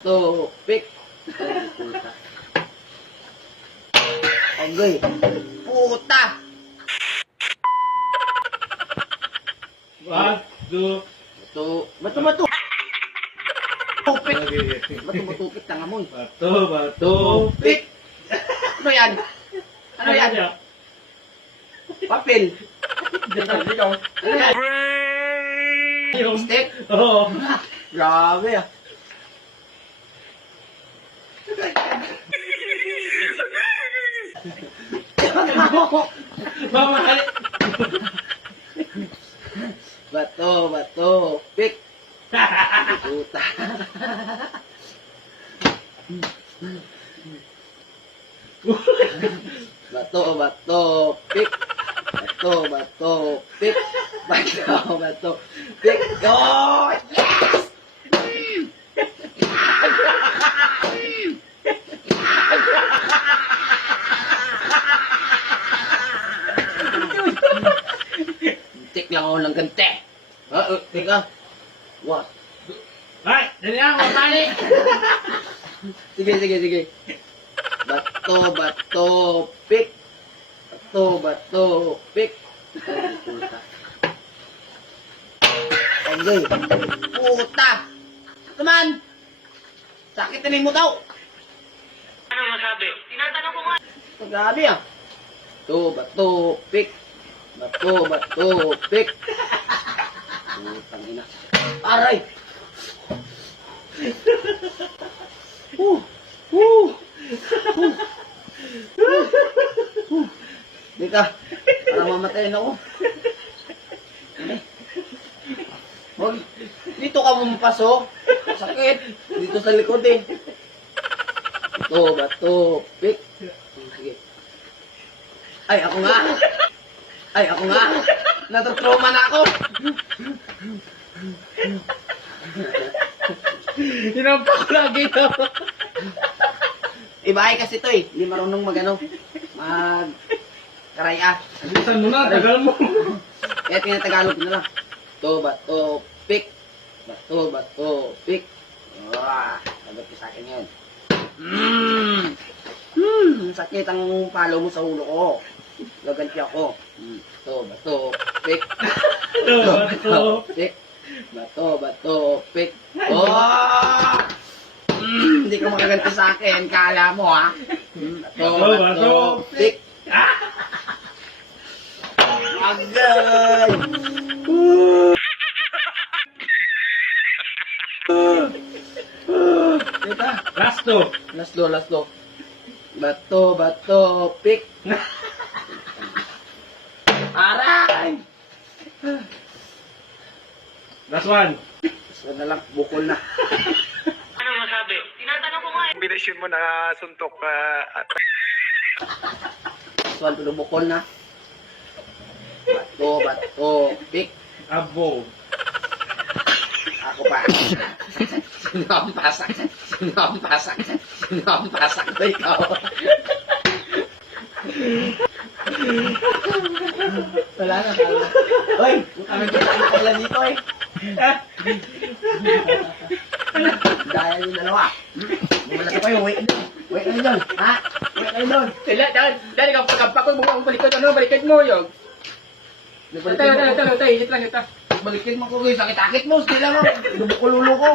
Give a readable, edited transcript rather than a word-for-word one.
Tupik. Agoy. Puta. Batu. Batu. Tupik. Batu-batu tanga mo. Batu. Tupik. Ano yan? Ano yan? Papel. Ano yan? Yung Stick? Oo. Grabe ah. Mamahal. Bato, pik. Puta. Bato, pik. Bato, pik. Bato, pik. Oh, yes! Tik lang ako ng gante. Teka. What? Ay, dali ang matali. Sige. Bato, pik. Bato, pik. Agoy. Puta. Naman. Sakit na mo daw. Ano masabi? Tinatanong ko nga. Grabe ah. Bato, pik. Bato, pik. Putang ina. Aray. Dika, para mamatayin ako. Huwag, dito ka pumapasok. Sakit. Dito sa likod eh. Bato, pik. Sige. Ay, ako nga. Natatrauma na ako. Hinampa ko lagi ito. Ibahay kasi to eh. Hindi marunong karaya. Bilisan mo na, tagal mo. Kaya tinatagalog ko na lang. Bato, pik. Bato, pik. Sagot ko sa akin yun. Sakit ang palo mo sa ulo ko. Gaganti ako. Bato, pik. Batu. Pik. Bato, pik. Hindi ka makaganti sa akin. Kala mo ha. Bato, pik. Agay! Teka. Last two. Last do. Bato, pik. Aray! Last one. Gusto na lang, bukol na. Ano masabi? Tinatanong ko nga. Kombinasyon mo na suntok at Gusto to bukol na. Bato, pik. Abo. Ako pa. Sino ang pasak ko ikaw. Wala na. Hoy, kami tayo pala dito eh. Dahil yung dalawa. Bumala ka pa yung wait na yun. Ha? Wait na yun. Sila, dahil ka pagkapakoy mo ang balikod, balikod mo yun. Tayo, hit lang ito. Balikin mo ko, sakit-akit mo. Sila mo. Lubok ko lulo ko.